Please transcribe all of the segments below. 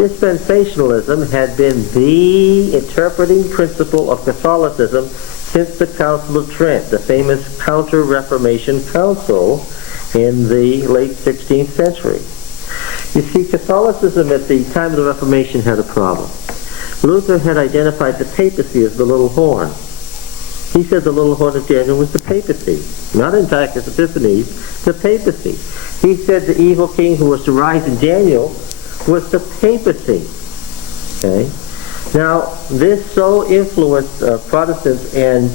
Dispensationalism had been the interpreting principle of Catholicism since the Council of Trent, the famous Counter-Reformation Council in the late 16th century. You see, Catholicism at the time of the Reformation had a problem. Luther had identified the papacy as the little horn. He said the little horn of Daniel was the papacy. Not in fact as Epiphanes, the papacy. He said the evil king who was to rise in Daniel was the papacy. Okay? Now, this so influenced Protestants and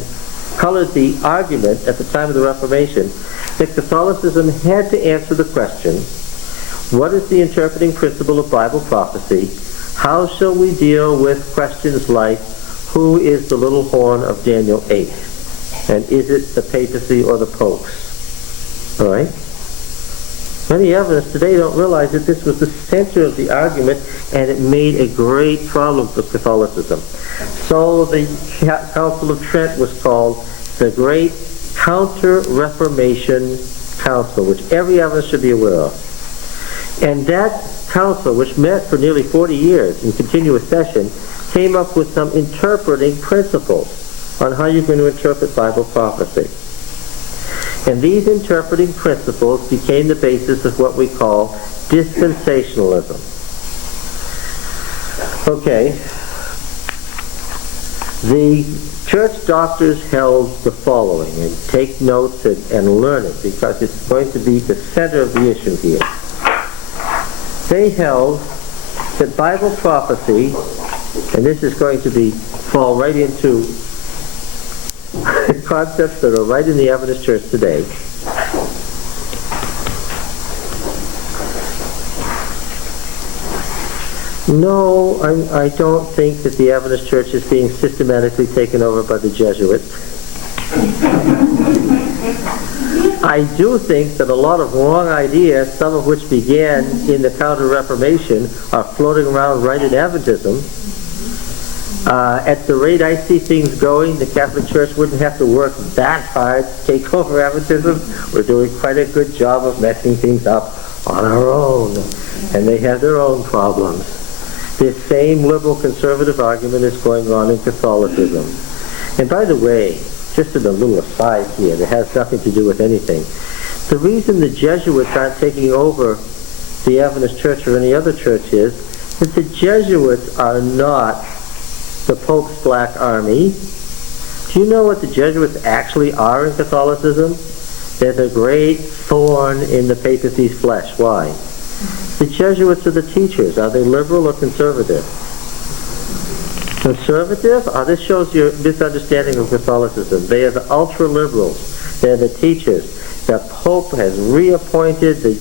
colored the argument at the time of the Reformation that Catholicism had to answer the question, what is the interpreting principle of Bible prophecy? How shall we deal with questions like, who is the little horn of Daniel 8? And is it the papacy or the popes? All right? Many evidence today don't realize that this was the center of the argument, and it made a great problem for Catholicism. So the Council of Trent was called the Great Counter-Reformation Council, which every evidence should be aware of. And that council, which met for nearly 40 years in continuous session, came up with some interpreting principles on how you're going to interpret Bible prophecy. And these interpreting principles became the basis of what we call dispensationalism. Okay. The church doctors held the following, and take notes and learn it, because it's going to be the center of the issue here. They held that Bible prophecy, and this is going to fall right into concepts that are right in the Adventist Church today. No, I don't think that the Adventist Church is being systematically taken over by the Jesuits. I do think that a lot of wrong ideas, some of which began in the Counter-Reformation, are floating around right in Adventism. At the rate I see things going, the Catholic Church wouldn't have to work that hard to take over Adventism. We're doing quite a good job of messing things up on our own, and they have their own problems. This same liberal conservative argument is going on in Catholicism. And by the way, just as a little aside here that has nothing to do with anything, the reason the Jesuits aren't taking over the Adventist Church or any other church is that the Jesuits are not the Pope's Black Army. Do you know what the Jesuits actually are in Catholicism? They're the great thorn in the papacy's flesh. Why? The Jesuits are the teachers. Are they liberal or conservative? Conservative? This shows your misunderstanding of Catholicism. They are the ultra-liberals. They're the teachers. The Pope has reappointed the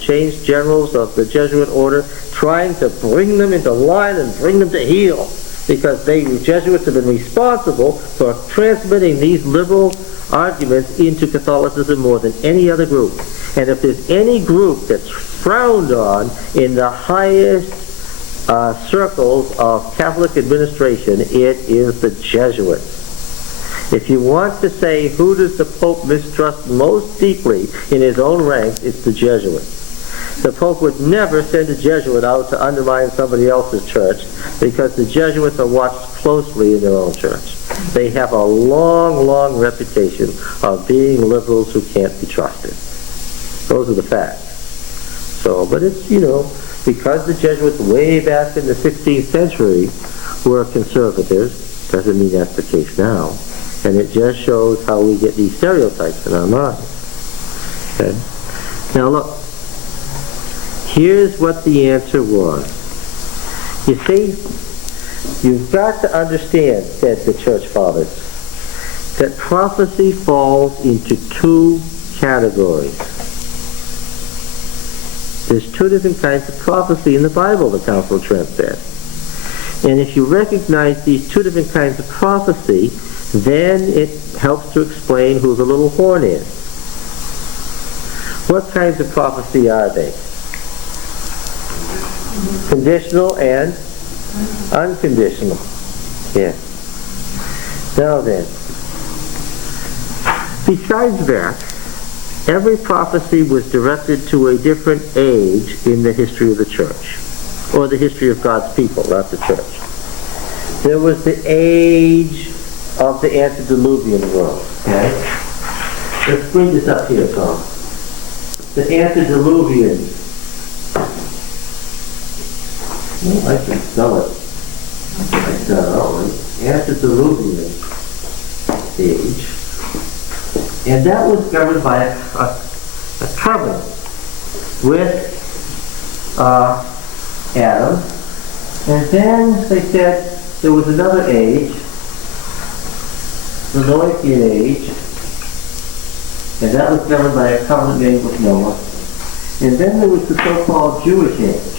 changed generals of the Jesuit order, trying to bring them into line and bring them to heel, because the Jesuits have been responsible for transmitting these liberal arguments into Catholicism more than any other group. And if there's any group that's frowned on in the highest circles of Catholic administration, it is the Jesuits. If you want to say who does the Pope mistrust most deeply in his own ranks, it's the Jesuits. The Pope would never send a Jesuit out to undermine somebody else's church, because the Jesuits are watched closely in their own church. They have a long, long reputation of being liberals who can't be trusted. Those are the facts. So, but it's, because the Jesuits way back in the 16th century were conservatives, doesn't mean that's the case now. And it just shows how we get these stereotypes in our minds. Okay? Now look, here's what the answer was. You see, you've got to understand, said the Church Fathers, that prophecy falls into two categories. There's two different kinds of prophecy in the Bible, the Council of Trent said. And if you recognize these two different kinds of prophecy, then it helps to explain who the little horn is. What kinds of prophecy are they? Conditional and unconditional. Yes. Now then, besides that, every prophecy was directed to a different age in the history of the church. or the history of God's people, not the church. There was the age of the antediluvian world. Okay? Let's bring this up here, Tom. The antediluvian. Well, I can spell it. I spell it out right. Antediluvian age. And that was governed by a covenant with Adam. And then they said there was another age, the Noachian age, and that was governed by a covenant made with Noah. And then there was the so-called Jewish age,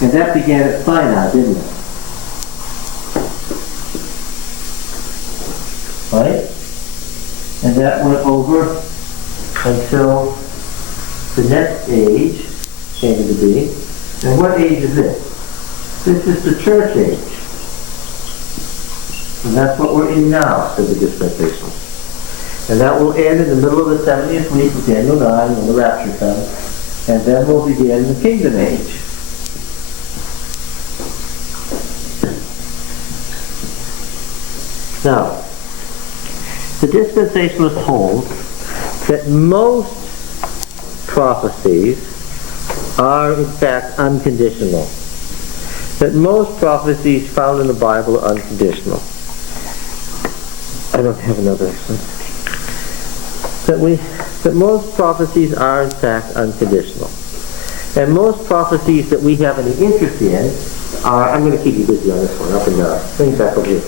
and that began at Sinai, didn't it? Right? And that went over until the next age came into being. And what age is this? This is the church age. And that's what we're in now, said the Dispensationalists. And that will end in the middle of the 70th week of Daniel 9 when the rapture comes. And then we'll begin the kingdom age. Now, the Dispensationalists hold that most prophecies are in fact unconditional. That most prophecies found in the Bible are unconditional. I don't have another one. That most prophecies are in fact unconditional. And most prophecies that we have any interest in are, I'm going to keep you busy on this one, up and down. Bring it back over here.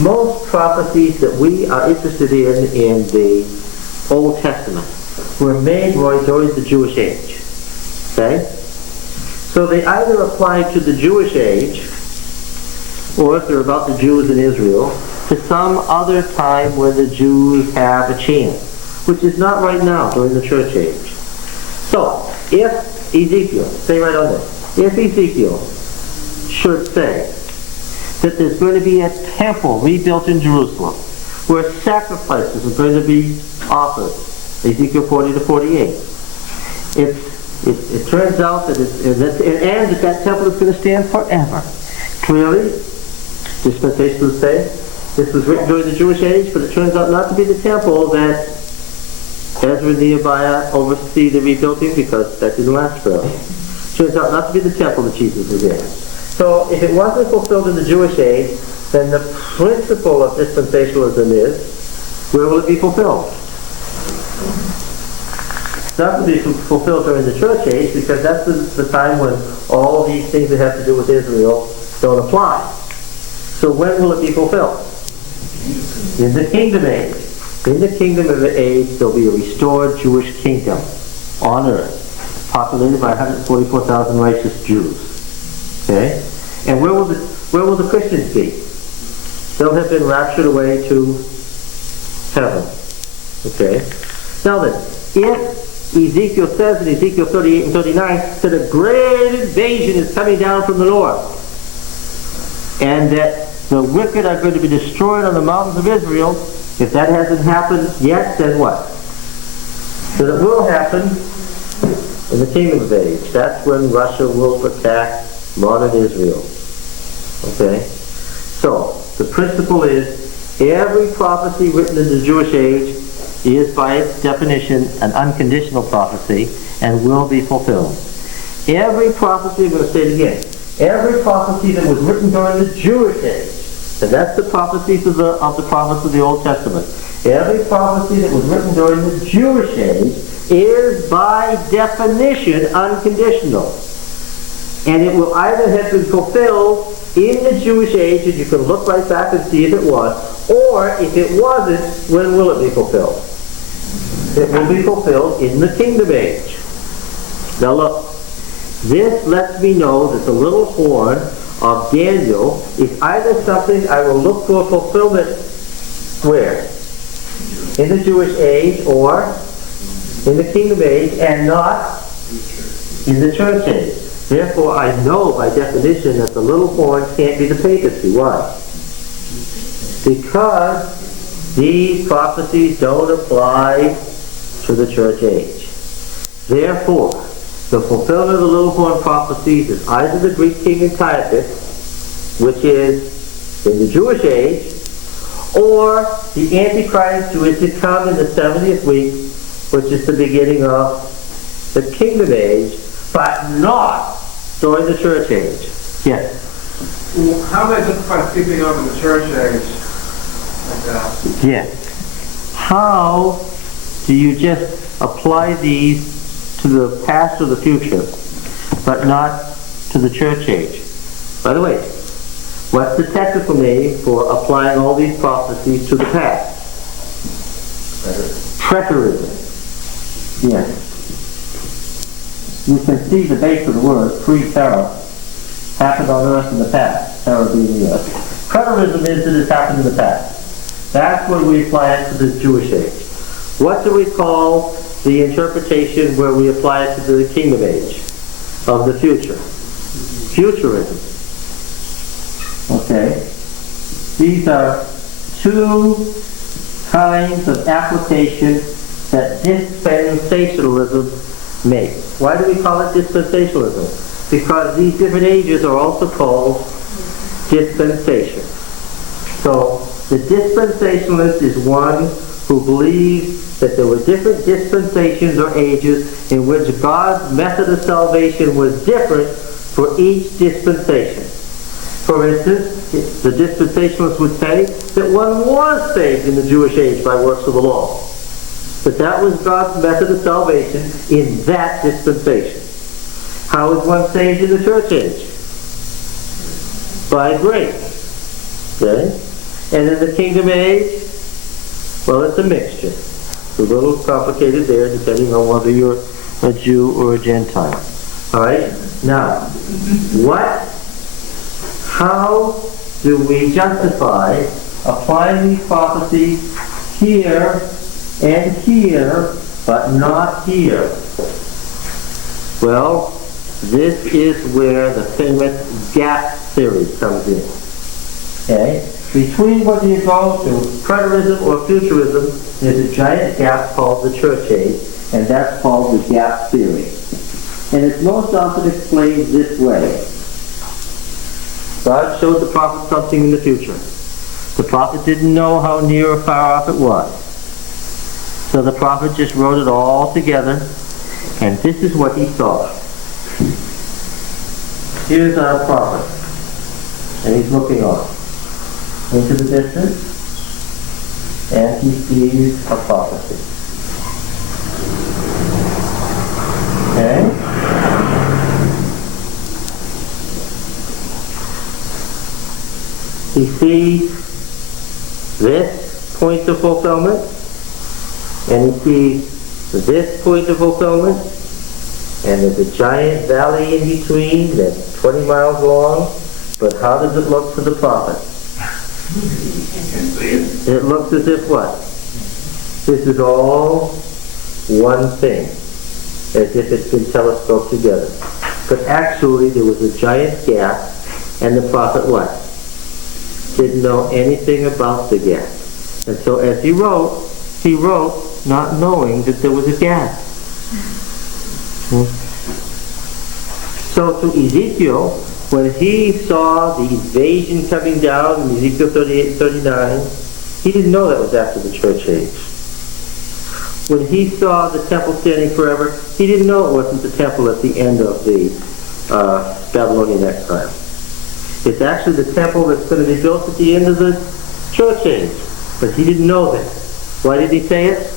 Most prophecies that we are interested in the Old Testament were made during the Jewish age. Okay? So they either apply to the Jewish age, or if they're about the Jews in Israel, to some other time when the Jews have a chance, which is not right now during the church age. So, if Ezekiel, stay right on this, if Ezekiel should say that there's going to be a temple rebuilt in Jerusalem where sacrifices are going to be offered, Ezekiel 40 to 48, it turns out that that temple is going to stand forever. Clearly, dispensationalists say this was written during the Jewish age, but it turns out not to be the temple that Ezra and Nehemiah oversee the rebuilding, because that didn't last forever. It turns out not to be the temple that Jesus was in. So if it wasn't fulfilled in the Jewish age, then the principle of dispensationalism is, where will it be fulfilled? It's not going to be fulfilled during the church age, because that's the time when all these things that have to do with Israel don't apply. So when will it be fulfilled? In the kingdom age. In the kingdom of the age, there'll be a restored Jewish kingdom on earth, populated by 144,000 righteous Jews. Okay? And where will the Christians be? They'll have been raptured away to heaven. Okay? Now then, if Ezekiel says in Ezekiel 38 and 39 that a great invasion is coming down from the north, and that the wicked are going to be destroyed on the mountains of Israel, if that hasn't happened yet, then what? So it will happen in the kingdom of age. That's when Russia will attack modern Israel. Okay? So, the principle is, every prophecy written in the Jewish age is by its definition an unconditional prophecy and will be fulfilled. Every prophecy, I'm going to say it again, every prophecy that was written during the Jewish age, and that's the prophecies of the prophets of the Old Testament, every prophecy that was written during the Jewish age is by definition unconditional. And it will either have been fulfilled in the Jewish age, and you can look right back and see if it was, or if it wasn't, when will it be fulfilled? It will be fulfilled in the kingdom age. Now look, this lets me know that the little horn of Daniel is either something I will look for fulfillment where? In the Jewish age, or in the kingdom age, and not in the church age. Therefore, I know by definition that the little horn can't be the papacy. Why? Because these prophecies don't apply to the church age. Therefore, The fulfillment of the little horn prophecies is either the Greek king Antiochus, which is in the Jewish age, or the Antichrist who is to come in the 70th week, which is the beginning of the kingdom age, but not during the church age. Yes? How are they justify keeping up in the church age like that? Yes. How do you just apply these to the past or the future, but not to the church age? By the way, what's the technical name for applying all these prophecies to the past? Preterism. Yes. You can see the base of the word, pre-terror, happened on earth in the past, terror being the earth. Preterism is that it's happened in the past. That's when we apply it to the Jewish age. What do we call the interpretation where we apply it to the kingdom age of the future? Futurism. Okay? These are two kinds of application that dispensationalism makes. Why do we call it dispensationalism? Because these different ages are also called dispensation. So the dispensationalist is one who believes that there were different dispensations or ages in which God's method of salvation was different for each dispensation. For instance, the dispensationalists would say that one was saved in the Jewish age by works of the law. But that was God's method of salvation in that dispensation. How is one saved in the church age? By grace. Okay? And in the kingdom age, well, it's a mixture. It's a little complicated there depending on whether you're a Jew or a Gentile. Alright? Now, how do we justify applying these prophecies here and here, but not here? Well, this is where the famous gap theory comes in. Okay? Between whether you go to preterism or futurism, there's a giant gap called the church age, and that's called the gap theory. And it's most often explained this way. God showed the prophet something in the future. The prophet didn't know how near or far off it was. So the prophet just wrote it all together, and this is what he saw. Here's our prophet, and he's looking off into the distance, and he sees a prophecy. Okay? He sees this point of fulfillment, and he sees this point of fulfillment, and there's a giant valley in between that's 20 miles long, but how does it look to the prophet? It looks as if what? This is all one thing, as if it's been telescoped together. But actually there was a giant gap, and the prophet what? Didn't know anything about the gap. And so as he wrote not knowing that there was a gap. So to Ezekiel, when he saw the invasion coming down in Ezekiel 38 and 39, he didn't know that was after the church age. When he saw the temple standing forever, he didn't know it wasn't the temple at the end of the Babylonian exile. It's actually the temple that's going to be built at the end of the church age. But he didn't know that. Why did he say it?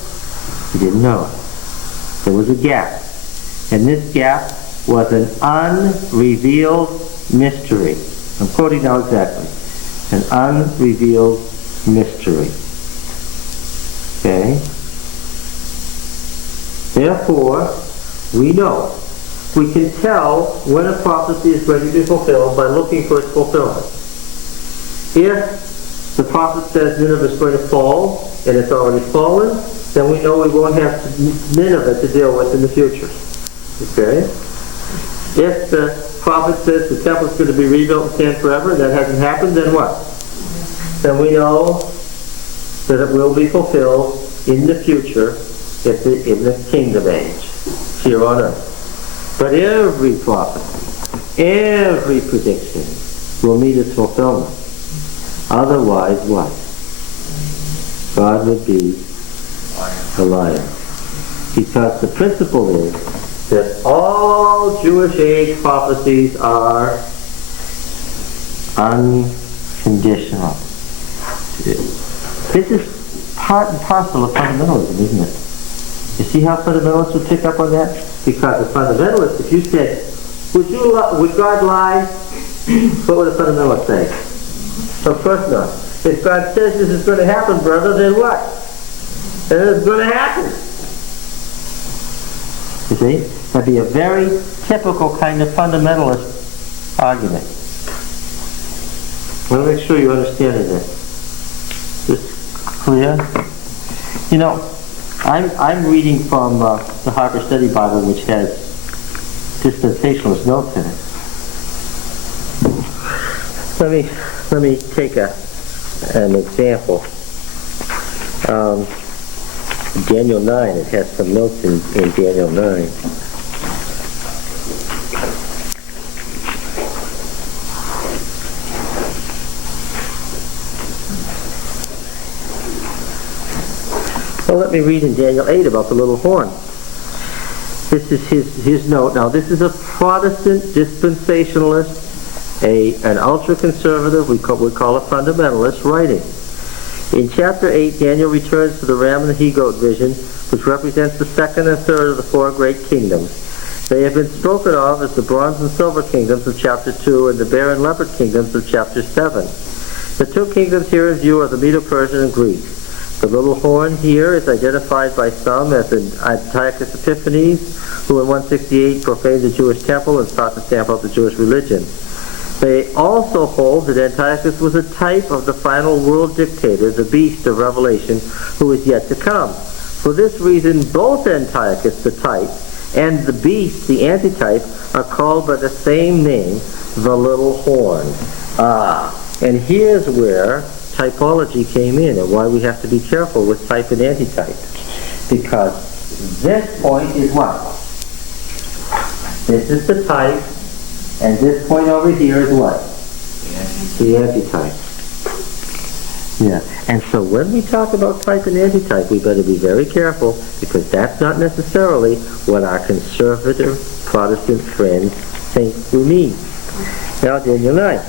He didn't know it. There was a gap. And this gap was an unrevealed mystery. I'm quoting now exactly. An unrevealed mystery. Okay? Therefore, we know. We can tell when a prophecy is going to be fulfilled by looking for its fulfillment. If the prophet says Nineveh is going to fall, and it's already fallen, then we know we won't have Nineveh to deal with in the future. Okay? If the prophet says the temple is going to be rebuilt and stand forever, and that hasn't happened, then what? Then we know that it will be fulfilled in the future in the kingdom age, here on earth. But every prophecy, every prediction will meet its fulfillment. Otherwise, what? God would be a liar. Because the principle is that all Jewish age prophecies are unconditional. This is part and parcel of fundamentalism, isn't it? You see how fundamentalists would pick up on that? Because the fundamentalists, if you said, would God lie? What would a fundamentalist say? Of course not. If God says this is going to happen, brother, then what? Then it's going to happen. You see? That'd be a very typical kind of fundamentalist argument. I want to make sure you understand this. Is this clear? You know, I'm reading from the Harvard Study Bible, which has dispensationalist notes in it. Let me take an example. Daniel 9. It has some notes in Daniel 9. Well, let me read in Daniel 8 about the little horn. This is his note. Now, this is a Protestant dispensationalist, an ultra-conservative, we call a fundamentalist, writing. In chapter 8, Daniel returns to the ram and the he-goat vision, which represents the second and third of the four great kingdoms. They have been spoken of as the bronze and silver kingdoms of chapter 2 and the bear and leopard kingdoms of chapter 7. The two kingdoms here in view are the Medo-Persian and Greek. The little horn here is identified by some as Antiochus Epiphanes, who in 168 profaned the Jewish temple and sought to stamp out the Jewish religion. They also hold that Antiochus was a type of the final world dictator, the beast of Revelation, who is yet to come. For this reason, both Antiochus, the type, and the beast, the antitype, are called by the same name, the little horn. And here's where typology came in, and why we have to be careful with type and antitype. Because this point is what? This is the type, and this point over here is what? The antitype. Yeah. And so when we talk about type and antitype, we better be very careful, because that's not necessarily what our conservative Protestant friends think we mean. Now, Daniel 9.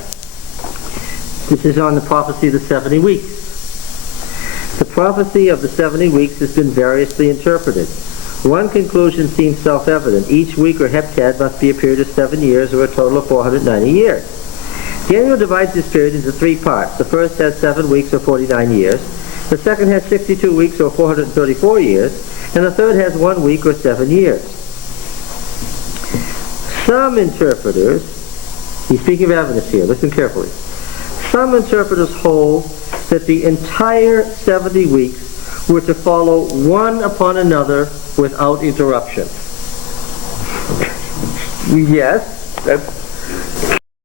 This is on the prophecy of the 70 weeks. The prophecy of the 70 weeks has been variously interpreted. One conclusion seems self-evident. Each week or heptad must be a period of 7 years, or a total of 490 years. Daniel divides this period into three parts. The first has 7 weeks or 49 years. The second has 62 weeks or 434 years. And the third has 1 week or 7 years. Some interpreters, he's speaking of evidence here, listen carefully. Some interpreters hold that the entire 70 weeks were to follow one upon another without interruption. Yes,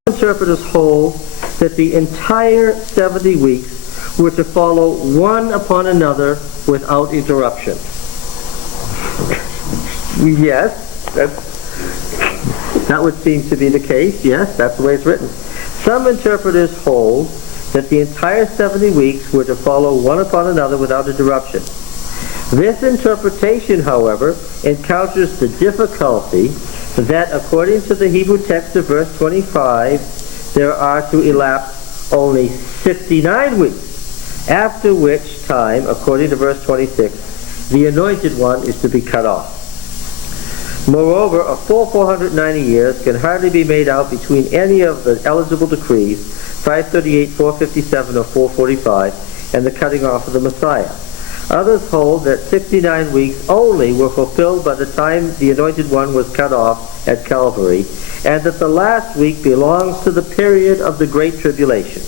interpreters hold that the entire 70 weeks were to follow one upon another without interruption. Yes, that would seem to be the case. Yes, that's the way it's written. Some interpreters hold that the entire 70 weeks were to follow one upon another without interruption. This interpretation, however, encounters the difficulty that according to the Hebrew text of verse 25, there are to elapse only 69 weeks, after which time, according to verse 26, the anointed one is to be cut off. Moreover, a full 490 years can hardly be made out between any of the eligible decrees, 538, 457, or 445, and the cutting off of the Messiah. Others hold that 69 weeks only were fulfilled by the time the Anointed One was cut off at Calvary, and that the last week belongs to the period of the Great Tribulation.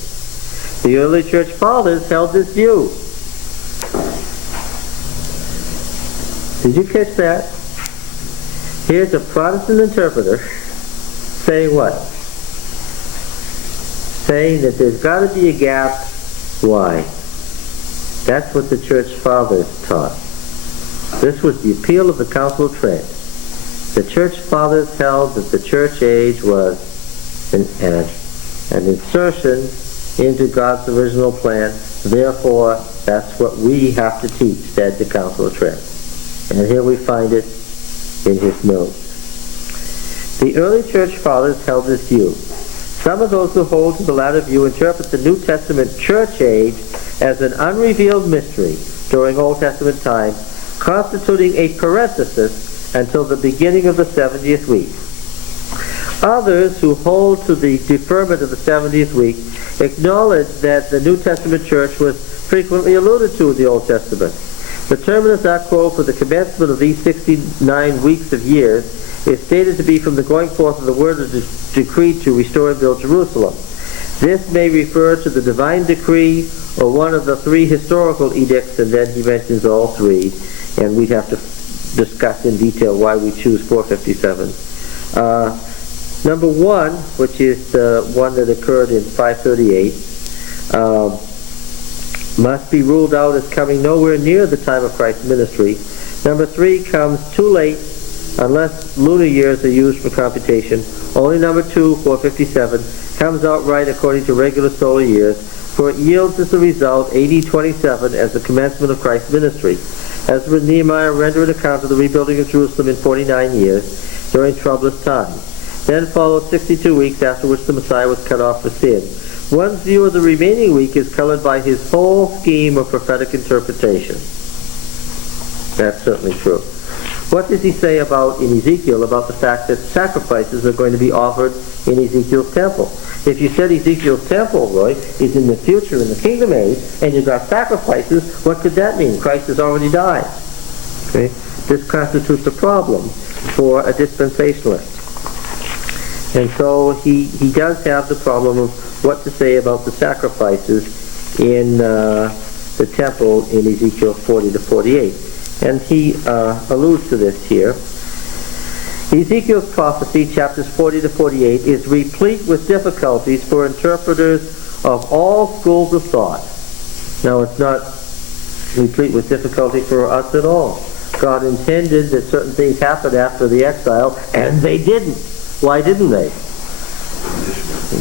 The early church fathers held this view. Did you catch that? Here's a Protestant interpreter saying what? Saying that there's got to be a gap. Why? That's what the church fathers taught. This was the appeal of the Council of Trent. The church fathers held that the church age was an insertion into God's original plan. Therefore, that's what we have to teach, said the Council of Trent. And here we find it in his notes. The early church fathers held this view. Some of those who hold to the latter view interpret the New Testament church age as an unrevealed mystery during Old Testament time, constituting a parenthesis until the beginning of the 70th week. Others who hold to the deferment of the 70th week acknowledge that the New Testament church was frequently alluded to in the Old Testament. The terminus ad quo for the commencement of these 69 weeks of years is stated to be from the going forth of the word of the decree to restore and build Jerusalem. This may refer to the divine decree or one of the three historical edicts, and then he mentions all three, and we'd have to discuss in detail why we choose 457. Number one, which is the one that occurred in 538, must be ruled out as coming nowhere near the time of Christ's ministry. Number three comes too late unless lunar years are used for computation. Only number 2, 457, comes out right according to regular solar years, for it yields as a result AD 27 as the commencement of Christ's ministry. Ezra and Nehemiah render an account of the rebuilding of Jerusalem in 49 years during troublous times. Then follows 62 weeks, after which the Messiah was cut off for sin. One's view of the remaining week is colored by his whole scheme of prophetic interpretation. That's certainly true. What does he say about, in Ezekiel, about the fact that sacrifices are going to be offered in Ezekiel's temple? If you said Ezekiel's temple, Roy, is in the future, in the kingdom age, and you've got sacrifices, what could that mean? Christ has already died. Okay? This constitutes a problem for a dispensationalist. And so he does have the problem of what to say about the sacrifices in the temple in Ezekiel 40 to 48. And he alludes to this here. Ezekiel's prophecy, chapters 40 to 48, is replete with difficulties for interpreters of all schools of thought. Now, it's not replete with difficulty for us at all. God intended that certain things happen after the exile, and they didn't. Why didn't they?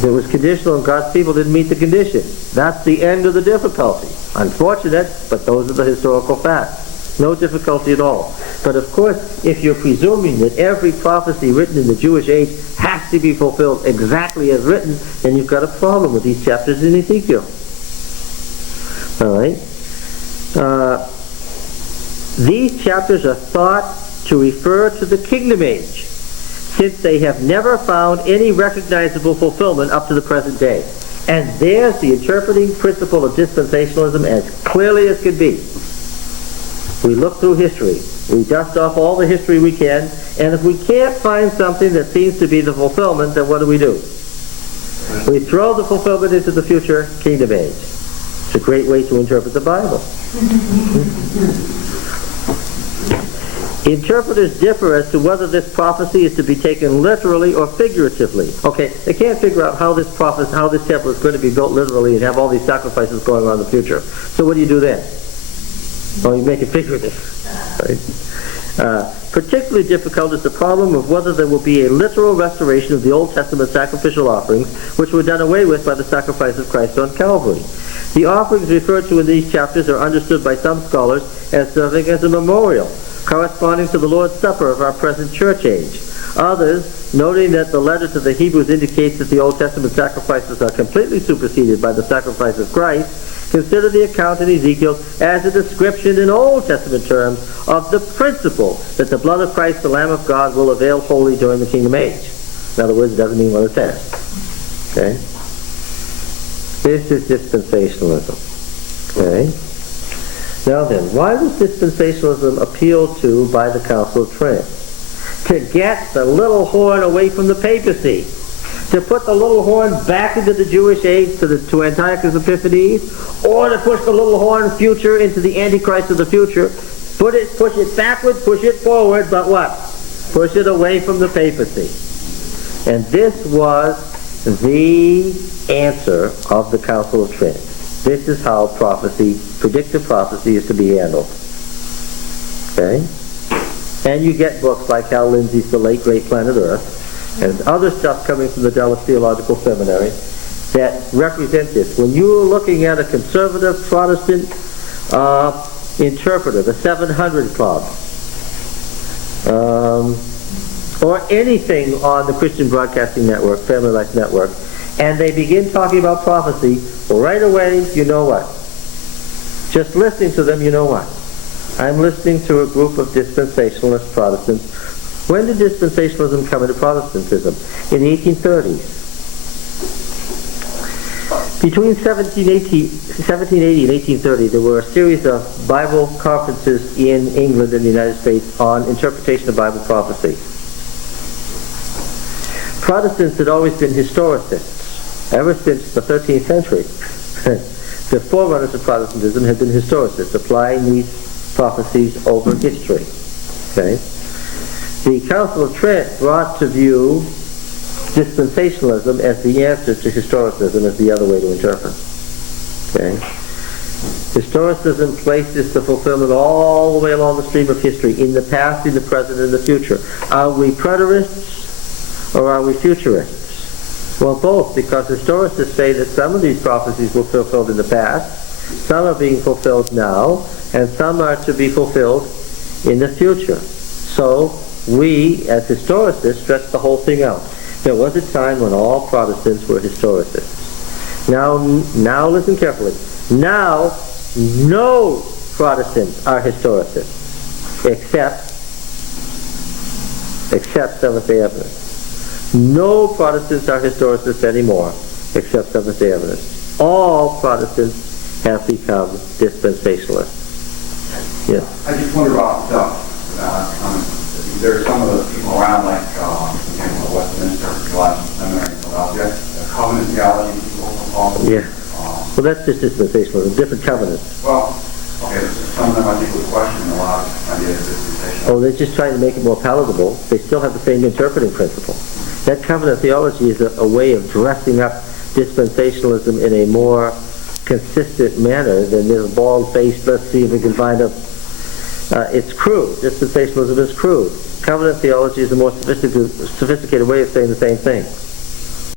It was conditional, and God's people didn't meet the condition. That's the end of the difficulty. Unfortunate, but those are the historical facts. No difficulty at all. But of course, if you're presuming that every prophecy written in the Jewish age has to be fulfilled exactly as written, then you've got a problem with these chapters in Ezekiel. All right? These chapters are thought to refer to the kingdom age, since they have never found any recognizable fulfillment up to the present day. And there's the interpreting principle of dispensationalism as clearly as could be. We look through history. We dust off all the history we can, and if we can't find something that seems to be the fulfillment, then what do? We throw the fulfillment into the future kingdom age. It's a great way to interpret the Bible. Interpreters differ as to whether this prophecy is to be taken literally or figuratively. Okay, they can't figure out how this temple is going to be built literally and have all these sacrifices going on in the future. So what do you do then? Well, you make it figurative. Right? Particularly difficult is the problem of whether there will be a literal restoration of the Old Testament sacrificial offerings, which were done away with by the sacrifice of Christ on Calvary. The offerings referred to in these chapters are understood by some scholars as serving as a memorial, corresponding to the Lord's Supper of our present church age. Others, noting that the letter to the Hebrews indicates that the Old Testament sacrifices are completely superseded by the sacrifice of Christ, consider the account in Ezekiel as a description in Old Testament terms of the principle that the blood of Christ, the Lamb of God, will avail wholly during the kingdom age. In other words, it doesn't mean what it says. Okay? This is dispensationalism. Okay? Now then, why was dispensationalism appealed to by the Council of Trent? To get the little horn away from the papacy. To put the little horn back into the Jewish age to Antiochus Epiphanes, or to push the little horn future into the Antichrist of the future. Push it backward, push it forward, but what? Push it away from the papacy. And this was the answer of the Council of Trent. This is how prophecy, predictive prophecy, is to be handled. Okay? And you get books like Hal Lindsey's The Late Great Planet Earth, and other stuff coming from the Dallas Theological Seminary that represent this. When you're looking at a conservative Protestant interpreter, the 700 Club, or anything on the Christian Broadcasting Network, Family Life Network, and they begin talking about prophecy, right away, you know what? Just listening to them, you know what? I'm listening to a group of dispensationalist Protestants. When did dispensationalism come into Protestantism? In the 1830s. Between 1780 and 1830, there were a series of Bible conferences in England and the United States on interpretation of Bible prophecy. Protestants had always been historicists ever since the 13th century. The forerunners of Protestantism had been historicists, applying these prophecies over history. Okay? The Council of Trent brought to view dispensationalism as the answer to historicism, as the other way to interpret. Okay? Historicism places the fulfillment all the way along the stream of history, in the past, in the present, and the future. Are we preterists or are we futurists? Well, both, because historicists say that some of these prophecies were fulfilled in the past, some are being fulfilled now, and some are to be fulfilled in the future. So we, as historicists, stretch the whole thing out. There was a time when all Protestants were historicists. Now listen carefully. Now, no Protestants are historicists, except Seventh-day Adventists. No Protestants are historicists anymore, except Seventh-day Adventists. All Protestants have become dispensationalists. Yes. I just wonder about there's some of the people around, like Westminster Theological Seminary in Philadelphia, covenant theology people also. Yeah. Well, that's just dispensationalism, different covenants. Well, okay, some of them I think would question a lot of ideas of dispensation. Oh, they're just trying to make it more palatable. They still have the same interpreting principle. That covenant theology is a way of dressing up dispensationalism in a more consistent manner than this bald-faced, let's see if we can find a... it's crude. Dispensationalism is crude. Covenant theology is a more sophisticated way of saying the same thing.